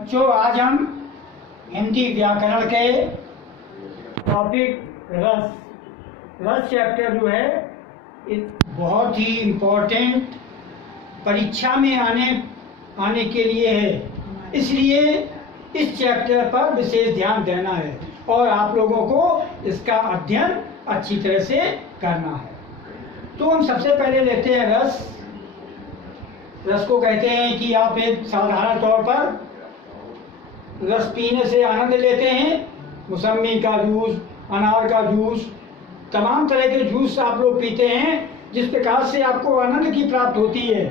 बच्चों, आज हम हिंदी व्याकरण के टॉपिक रस चैप्टर जो है बहुत ही इम्पोर्टेंट परीक्षा में आने के लिए है। इसलिए इस चैप्टर पर विशेष ध्यान देना है और आप लोगों को इसका अध्ययन अच्छी तरह से करना है। तो हम सबसे पहले लेते हैं रस। रस को कहते हैं कि आप एक साधारण तौर पर रस पीने से आनंद लेते हैं। मौसमी का जूस, अनार का जूस, तमाम तरह के जूस आप लोग पीते हैं जिस प्रकार से आपको आनंद की प्राप्त होती है।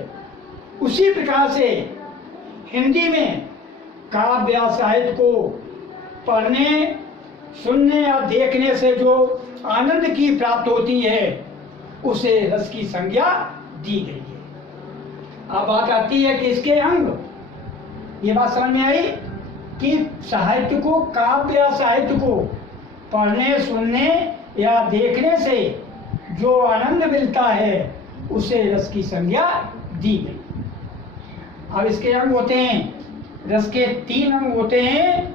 उसी प्रकार से हिंदी में काव्य या साहित्य को पढ़ने, सुनने या देखने से जो आनंद की प्राप्त होती है उसे रस की संज्ञा दी गई है। अब बात आती है कि इसके अंग, ये बात समझ में आई कि साहित्य को, काव्य या साहित्य को पढ़ने, सुनने या देखने से जो आनंद मिलता है उसे रस की संज्ञा दी गई। अब इसके अंग होते हैं, रस के 3 अंग होते हैं,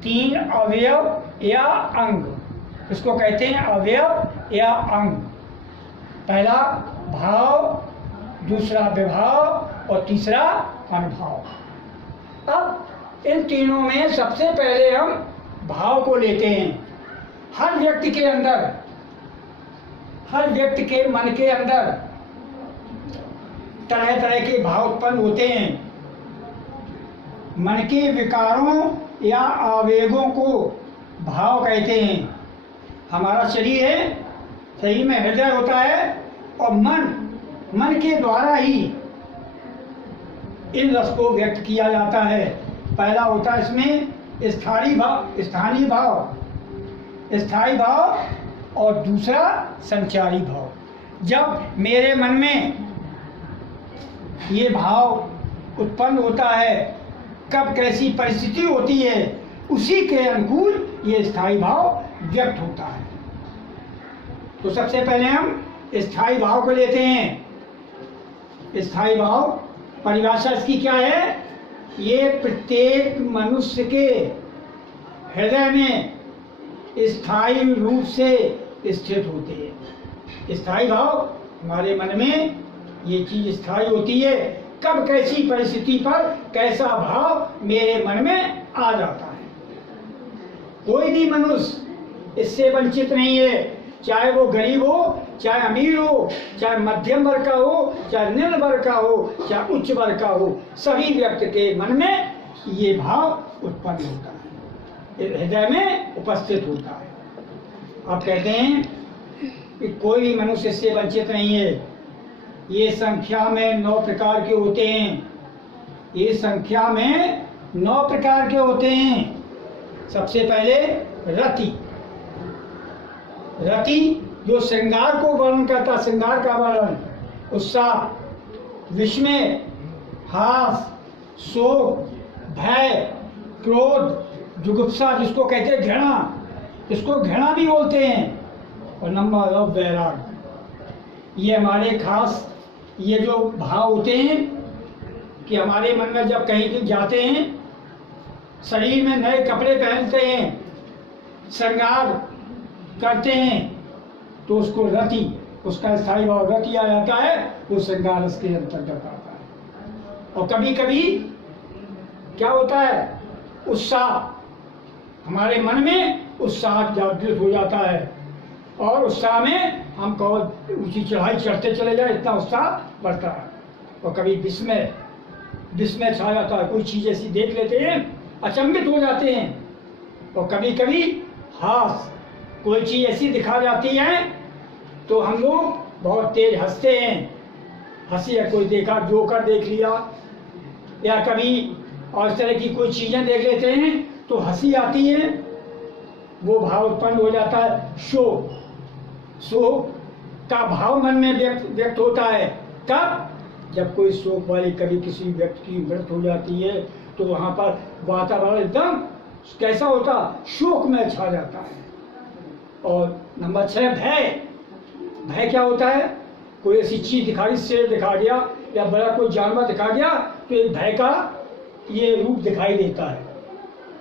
3 अवयव या अंग। इसको कहते हैं अवयव या अंग। पहला भाव, दूसरा विभाव और तीसरा अनुभाव। अब इन तीनों में सबसे पहले हम भाव को लेते हैं। हर व्यक्ति के अंदर, हर व्यक्ति के मन के अंदर तरह तरह के भाव उत्पन्न होते हैं। मन के विकारों या आवेगों को भाव कहते हैं। हमारा शरीर है, शरीर में हृदय होता है और मन के द्वारा ही इन रस को व्यक्त किया जाता है। पहला होता है इसमें स्थायी भाव और दूसरा संचारी भाव। जब मेरे मन में ये भाव उत्पन्न होता है, कब कैसी परिस्थिति होती है, उसी के अनुकूल ये स्थायी भाव व्यक्त होता है। तो सबसे पहले हम स्थायी भाव को लेते हैं। स्थायी भाव परिभाषा इसकी क्या है? ये प्रत्येक मनुष्य के हृदय में स्थायी रूप से स्थित होते हैं। स्थायी भाव हमारे मन में ये चीज स्थायी होती है। कब कैसी परिस्थिति पर कैसा भाव मेरे मन में आ जाता है। कोई भी मनुष्य इससे वंचित नहीं है, चाहे वो गरीब हो, चाहे अमीर हो, चाहे मध्यम वर्ग का हो, चाहे निम्न वर्ग का हो, चाहे उच्च वर्ग का हो, सभी व्यक्ति के मन में ये भाव उत्पन्न होता है, हृदय में उपस्थित होता है। आप कहते हैं कि कोई भी मनुष्य इससे वंचित नहीं है। ये संख्या में 9 प्रकार के होते हैं। ये संख्या में 9 प्रकार के होते हैं। सबसे पहले रति जो श्रृंगार को वर्णन करता, श्रृंगार का वर्णन, उत्साह, विस्मय, हास, शोक, भय, क्रोध, जुगुप्सा जिसको कहते हैं घृणा, इसको घृणा भी बोलते हैं, और नंबर ऑफ वैराग। ये हमारे खास ये जो भाव होते हैं कि हमारे मन में जब कहीं जाते हैं, शरीर में नए कपड़े पहनते हैं, श्रृंगार करते हैं, तो उसको रति, उसका स्थायी भाव रति आ जाता है। वो श्रृंगार रस के अंतर्गत आता है। और कभी कभी क्या होता है, उत्साह, हमारे मन में उत्साह जागृत हो जाता है और उत्साह में हम ऊंची चढ़ाई चढ़ते चले जाए, इतना उत्साह बढ़ता है। और कभी विस्मय छा जाता है, कोई चीज ऐसी देख लेते हैं, अचंभित हो जाते हैं। और कभी कभी हास, कोई चीज ऐसी दिखा जाती है तो हम लोग बहुत तेज हंसते हैं। हंसी या कोई देखा, जोकर देख लिया, या कभी और इस तरह की कोई चीजें देख लेते हैं तो हंसी आती है, वो भाव उत्पन्न हो जाता है। शोक का भाव मन में व्यक्त होता है। कब? जब कोई शोक वाली, कभी किसी व्यक्ति की मृत्यु हो जाती है तो वहां पर वातावरण एकदम कैसा होता, शोक में छा जाता है। और नंबर 6 भय क्या होता है? कोई ऐसी चीज दिखाई, शेर दिखा गया या बड़ा कोई जानवर दिखा गया तो एक भय का ये रूप दिखाई देता है।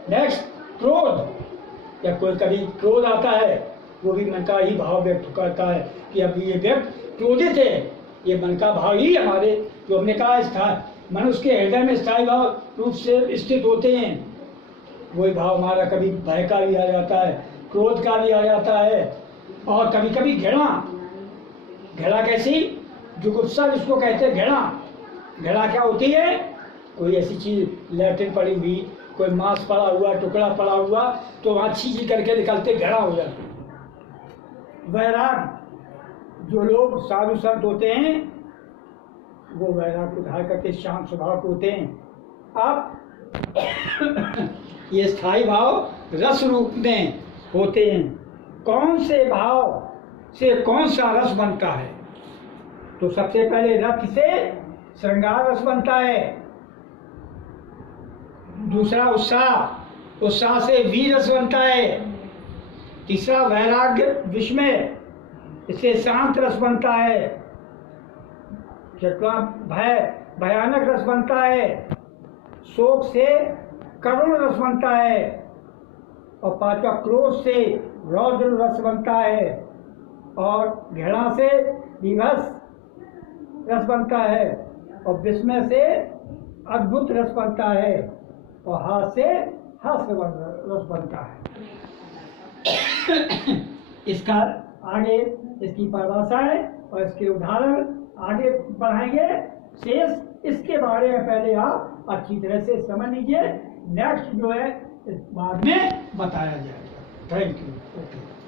नेक्स्ट क्रोध, या कोई कभी क्रोध आता है, वो भी मन का ही भाव व्यक्त करता है कि अब ये व्यक्ति क्रोधित है, ये मन का भाव ही हमारे, जो हमने कहा मनुष्य के हृदय में स्थायी भाव रूप से स्थित होते हैं। वही भाव हमारा कभी भय का भी आ जाता है, क्रोध का भी आ जाता है, और कभी कभी घृणा। घृणा कैसी? जुगुप्सा जिसको कहते हैं घृणा। घृणा क्या होती है? कोई ऐसी चीज लैट्रिन पड़ी हुई, कोई मांस पड़ा हुआ, टुकड़ा पड़ा हुआ, तो वहां छींची करके निकलते घृणा हो जाती। वैराग, जो लोग साधु संत होते हैं वो वैराग को धार करके शांत स्वभाव के होते हैं। अब ये स्थायी भाव रस रूप में होते हैं। कौन से भाव से कौन सा रस बनता है? तो सबसे पहले रक्त से श्रृंगार रस बनता है। दूसरा उत्साह, उत्साह से वीर रस बनता है। तीसरा वैराग्य विस्मय, इससे शांत रस बनता है। चौथा भय, भयानक रस बनता है। शोक से करुण रस बनता है। और पांचवा क्रोध से रौद्र रस बनता है। और घृणा से विभत्स रस बनता है। और विस्मय से अद्भुत रस बनता है। और हास से हास्य रस बनता है। इसका आगे इसकी परिभाषा है और इसके उदाहरण आगे बढ़ाएंगे। शेष इसके बारे में पहले आप अच्छी तरह से समझ लीजिए। नेक्स्ट जो है बाद में बताया जाएगा। Thank you. ओके।